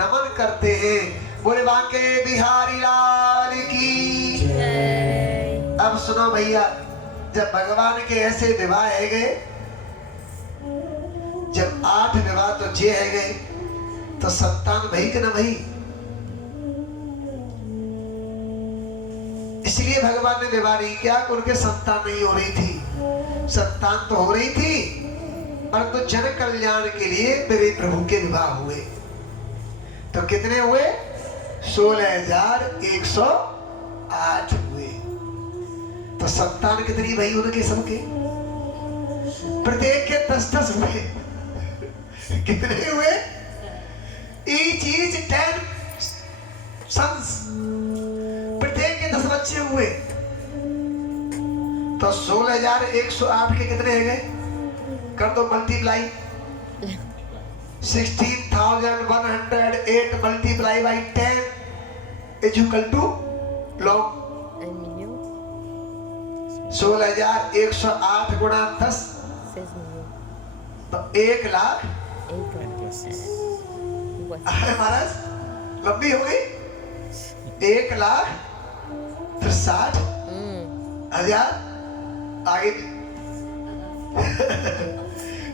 नमन करते हैं। बोले बांके बिहारी लाल की जय। अब सुनो भैया, जब भगवान के ऐसे विवाह है गए, जब 8 विवाह तो जे है गए, तो संतान भई कि न भई? इसलिए भगवान ने विवाह नहीं किया कि उनके संतान नहीं हो रही थी। संतान तो हो रही थी, परंतु जन कल्याण के लिए मेरे प्रभु के विवाह हुए। तो कितने हुए? 16,108 हुए। तो संतान कितनी भई उनके सबके? प्रत्येक के 10-10 हुए। कितने हुए? Each is 10 sons। प्रत्येक के 10 बच्चे हुए। तो 16,108 के कितने है गए? कर दो multiply. 16,108 multiply by 10 is equal to log 16,108 गुणा 10 तो 1,00,000। अरे महाराज लंबी हो गई। 1,00,000 फिर 60,000 आगे।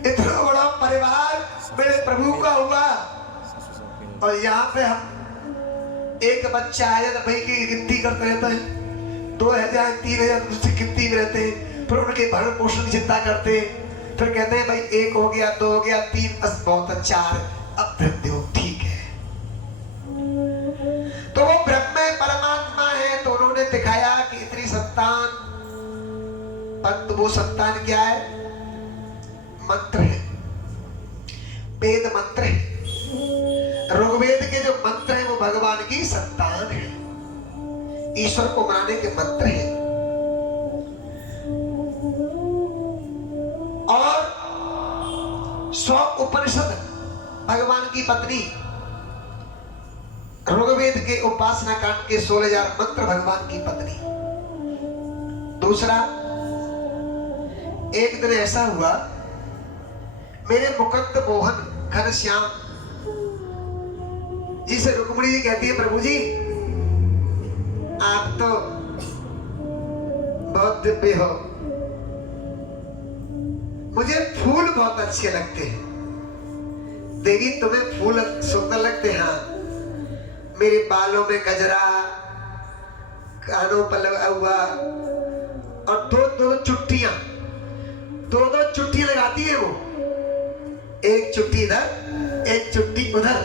इतना बड़ा परिवार मेरे प्रभु का हुआ, और यहाँ पे हम एक बच्चा आया तो भाई की गिनती करते रहते हैं। 2,000 3,000 उसकी गिनती में रहते हैं। फिर उनके भरण पोषण की चिंता करते हैं। फिर कहते हैं भाई 1 हो गया, 2 हो गया, 3 बस बहुत अच्छा, 4 अब दो ठीक है। तो वो ब्रह्म परमात्मा है, तो उन्होंने दिखाया कि इतनी संतान, परंतु वो संतान क्या है? मंत्र है, वेद मंत्र है। ऋग्वेद के जो मंत्र है वो भगवान की संतान है, ईश्वर को मनाने के मंत्र है। और 100 उपनिषद भगवान की पत्नी, ऋग्वेद के उपासना कांड के 16,000 मंत्र भगवान की पत्नी। दूसरा, एक दिन ऐसा हुआ, मेरे मुकुंद मोहन घनश्याम जी से रुक्मिणी जी कहती है, प्रभु जी आप तो बहुत दिव्य हो, मुझे फूल बहुत अच्छे लगते हैं। देवी तुम्हें फूल सुंदर लगते हैं? हाँ। मेरे बालों में गजरा, कानों पर लगा हुआ, और दो चुट्टियां लगाती है वो। एक चुट्टी इधर, एक चुट्टी उधर।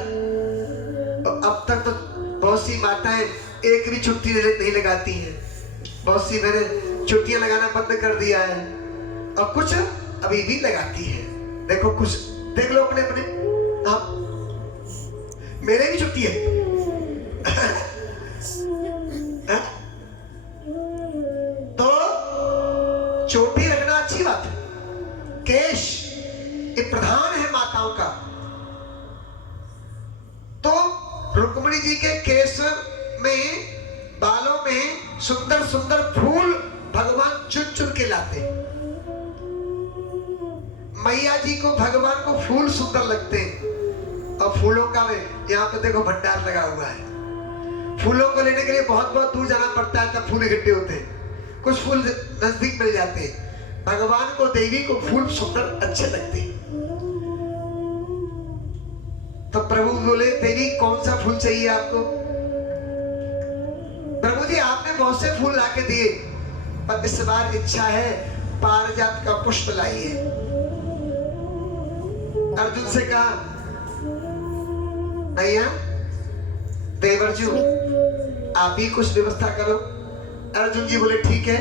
तो अब तक तो बहुत सी माताएं एक भी चुट्टी नहीं लगाती हैं। बहुत सी मैंने चुट्टियां लगाना बंद कर दिया है, और कुछ अभी भी लगाती है। देखो कुछ देख लो अपने अपने। हाँ, मेरे भी चुट्टी है। तो चोटी रखना अच्छी बात है। केश ये प्रधान है माताओं का। तो रुक्मिणी जी के केश में, बालों में सुंदर सुंदर फूल भगवान चुन चुन के लाते। मैया जी को, भगवान को फूल सुंदर लगते हैं, और फूलों का यहाँ पे देखो भंडार लगा हुआ है। फूलों को लेने के लिए बहुत बहुत दूर जाना पड़ता है, तब फूल इकट्ठे होते हैं। कुछ फूल नजदीक मिल जाते हैं। भगवान को, देवी को फूल सुंदर अच्छे लगते हैं। तो प्रभु बोले, देवी कौन सा फूल चाहिए आपको? प्रभु जी आपने बहुत से फूल लाके दिए, पर इस बार इच्छा है पारिजात का पुष्प लाइए। अर्जुन से कहा, भैया देवर्जु आप ही कुछ व्यवस्था करो। अर्जुन जी बोले ठीक है,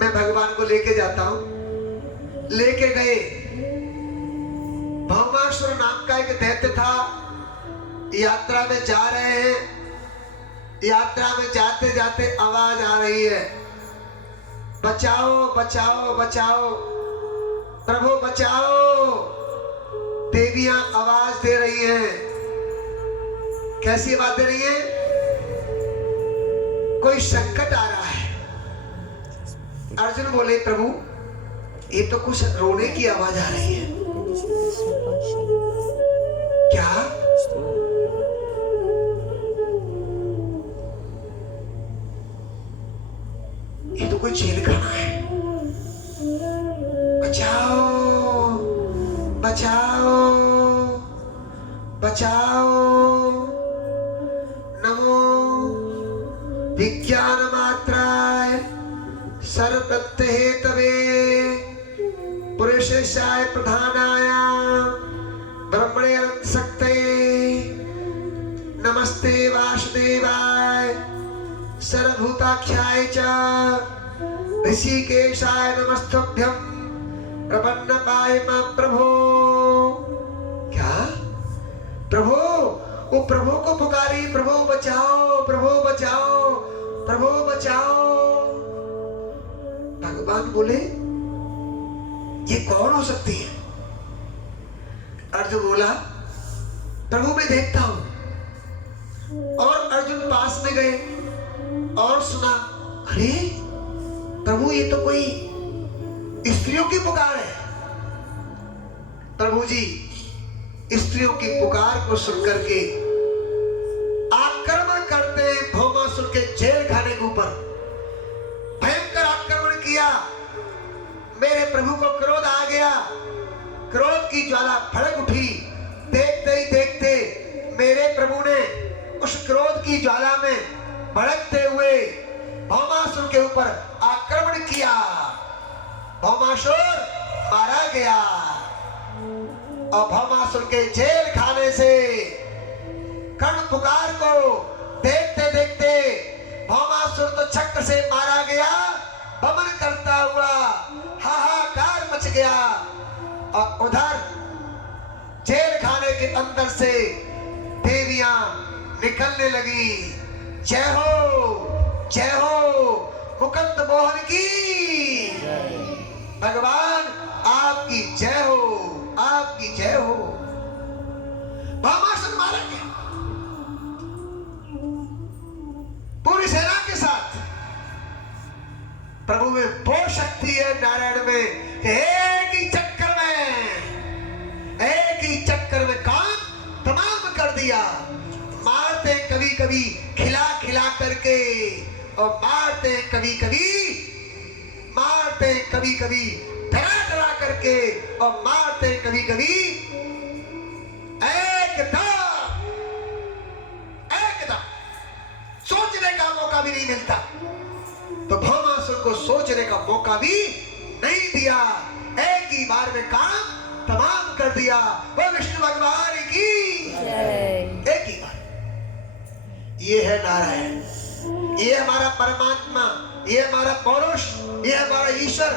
मैं भगवान को लेके जाता हूं। लेके गए। भौमासुर नाम का एक दैत्य था। यात्रा में जा रहे हैं, यात्रा में जाते जाते आवाज आ रही है, बचाओ बचाओ बचाओ, प्रभु बचाओ। देवियां आवाज दे रही हैं। कैसी आवाज दे रही है? कोई संकट आ रहा है। अर्जुन बोले, प्रभु ये तो कुछ रोने की आवाज आ रही है। क्या? जेल खाना है। बचाओ बचाओ बचाओ। नमो विज्ञान मात्राय सर्वतत्व हेतवे पुरुषेशाय प्रधानाय ब्रह्मणे अनंत शक्तये नमस्ते वासुदेवाय सर्वभूताख्याय च ऋषिकेशाय नमस्तुभ्यं प्रपन्नपाय मां प्रभो। क्या प्रभु? वो प्रभु को पुकारी, प्रभु बचाओ प्रभु बचाओ प्रभु बचाओ। भगवान बोले ये कौन हो सकती है? अर्जुन बोला प्रभु मैं देखता हूं। और अर्जुन पास में गए और सुना, अरे प्रभु ये तो कोई स्त्रियों की पुकार है। प्रभु जी स्त्रियों की पुकार को सुनकर के आक्रमण करते भौमासुर के जेल खाने के ऊपर भयंकर आक्रमण किया। मेरे प्रभु को क्रोध आ गया, क्रोध की ज्वाला भड़क उठी। देखते ही देखते मेरे प्रभु ने उस क्रोध की ज्वाला में भड़कते हुए भौमासुर के ऊपर आक्रमण किया। भौमासुर मारा गया और भौमासुर के जेल खाने से कर्ण पुकार को देखते देखते भौमासुर तो चक्र से मारा गया, बमन करता हुआ हाहाकार मच गया। और उधर जेल खाने के अंदर से देवियां निकलने लगी। जय हो मुकुंद मोहन की भगवान आपकी जय हो, आपकी जय हो। भौमासुर मारा गया पूरी सेना के साथ। प्रभु में वो शक्ति है नारायण में, एक ही चक्कर में काम तमाम कर दिया। मारते कभी कभी खिला खिला करके और मारते कभी कभी डरा डरा करके और मारते कभी कभी एकदम सोचने का मौका भी नहीं मिलता। तो भौमासुर को सोचने का मौका भी नहीं दिया, एक ही बार में काम तमाम कर दिया। वो विष्णु भगवान की एक ही बार। ये है नारायण, ये हमारा परमात्मा, ये हमारा पौरुष, ये हमारा ईश्वर।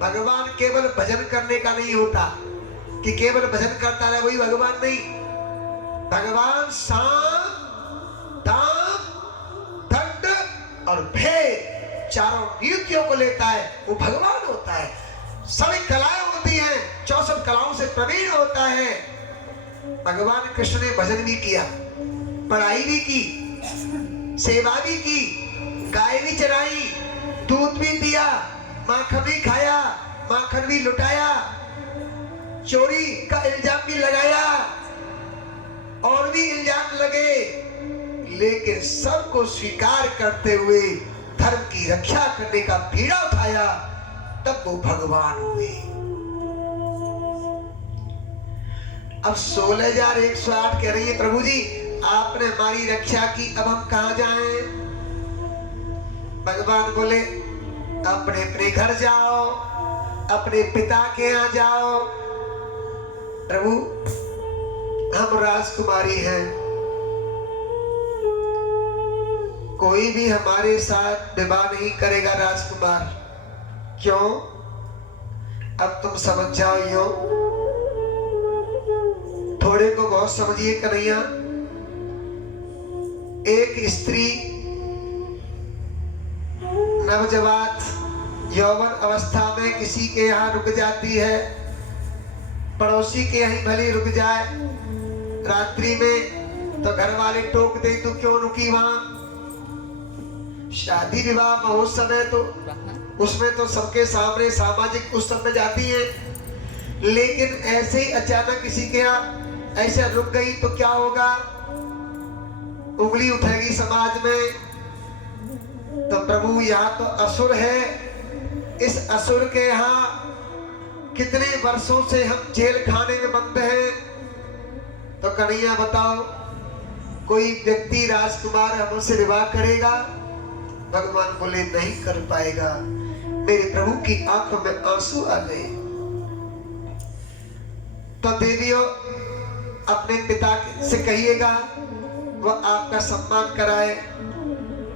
भगवान केवल भजन करने का नहीं होता कि केवल भजन करता रहे वही भगवान नहीं। भगवान साम दाम दंड और भेद चारों नीतियों को लेता है, वो भगवान होता है। सभी कलाएं होती हैं, 64 कलाओं से प्रवीण होता है। भगवान कृष्ण ने भजन भी किया, पढ़ाई भी की, सेवा भी की, गाय भी चराई, दूध भी दिया, माखन भी खाया, माखन भी लुटाया, चोरी का इल्जाम भी लगाया और भी इल्जाम लगे, लेकिन सबको स्वीकार करते हुए धर्म की रक्षा करने का बीड़ा उठाया, तब वो भगवान हुए। अब 16,108 कह रही है प्रभु जी आपने हमारी रक्षा की, अब हम कहां जाएं? भगवान बोले अपने अपने घर जाओ, अपने पिता के यहाँ जाओ। प्रभु हम राजकुमारी हैं, कोई भी हमारे साथ विवाह नहीं करेगा राजकुमार। क्यों? अब तुम समझ जाओ, यो थोड़े को बहुत समझिए कन्हैया। एक स्त्री नवजवात यौवन अवस्था में किसी के यहाँ रुक जाती है, पड़ोसी के यहीं भले रुक जाए रात्रि में, तो घर वाले टोक दे तू क्यों रुकी वहां। शादी विवाह महोत्सव है तो उसमें तो सबके सामने सामाजिक उत्सव में जाती है, लेकिन ऐसे ही अचानक किसी के यहाँ ऐसे रुक गई तो क्या होगा? उंगली उठेगी समाज में, तो प्रभु यहाँ तो असुर है, इस असुर के यहाँ कितने वर्षों से हम जेल खाने में बंद हैं। तो कन्हैया बताओ, कोई व्यक्ति राजकुमार हमसे विवाह करेगा? भगवान बोले नहीं कर पाएगा। मेरे प्रभु की आंखों में आंसू आ गए। तो देवियों, अपने पिता से कहिएगा वह आपका सम्मान कराए।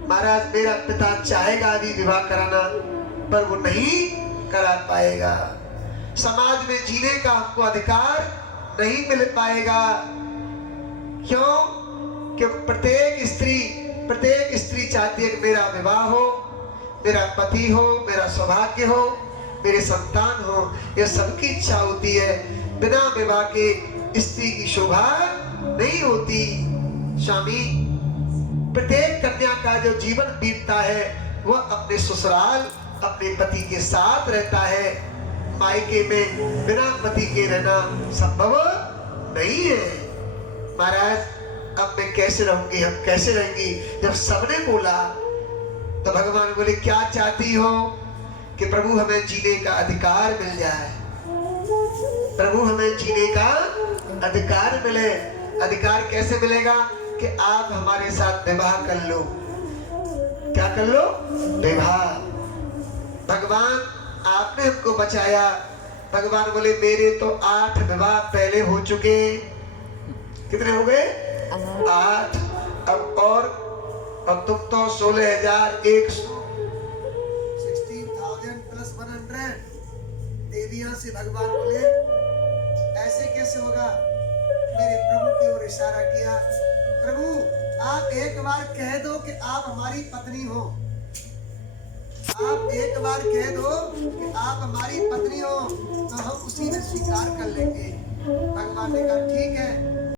महाराज, मेरा पिता चाहेगा अभी विवाह कराना, पर वो नहीं करा पाएगा। समाज में जीने का हमको अधिकार नहीं मिल पाएगा। क्यों? कि प्रत्येक स्त्री चाहती है कि मेरा विवाह हो, मेरा पति हो, मेरा सौभाग्य हो, मेरे संतान हो। यह सबकी इच्छा होती है। बिना विवाह के स्त्री की शोभा नहीं होती। स्वामी, प्रत्येक कन्या का जो जीवन बीतता है वह अपने ससुराल अपने पति के साथ रहता है। मायके में बिना पति के रहना संभव नहीं है। महाराज, अब मैं कैसे रहूंगी, हम कैसे रहेंगी? जब सबने बोला तो भगवान बोले क्या चाहती हो? कि प्रभु हमें जीने का अधिकार मिल जाए, प्रभु हमें जीने का अधिकार मिले। अधिकार कैसे मिलेगा? कि आप हमारे साथ विवाह कर लो। क्या कर लो? विवाह। भगवान, आपने हमको बचाया। भगवान बोले मेरे तो 8 विवाह पहले हो चुके। कितने हो गए? 8। अब और तुम तो 16,100 16,000 प्लस 100 देवियां से भगवान बोले ऐसे कैसे होगा? मेरे प्रभु की ओर इशारा किया। प्रभु, आप एक बार कह दो कि आप हमारी पत्नी हो। आप एक बार कह दो कि आप हमारी पत्नी हो, तो हम उसी में स्वीकार कर लेंगे। भगवान ने कहा ठीक है।